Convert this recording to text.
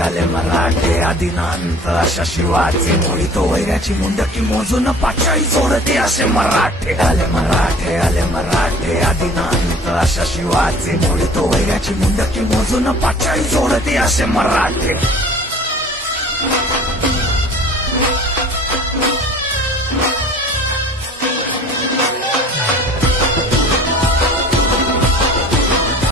आले मराठे आदिनांत अशा शिवाचे मुळी तो वैऱ्याची मुंडकी मोजून पाचाळी सोडते असे मराठे आले मराठे आदिनांत अशा शिवाचे मुळी तो वैऱ्याची मुंडकी मोजून पाचाळी सोडते असे मराठे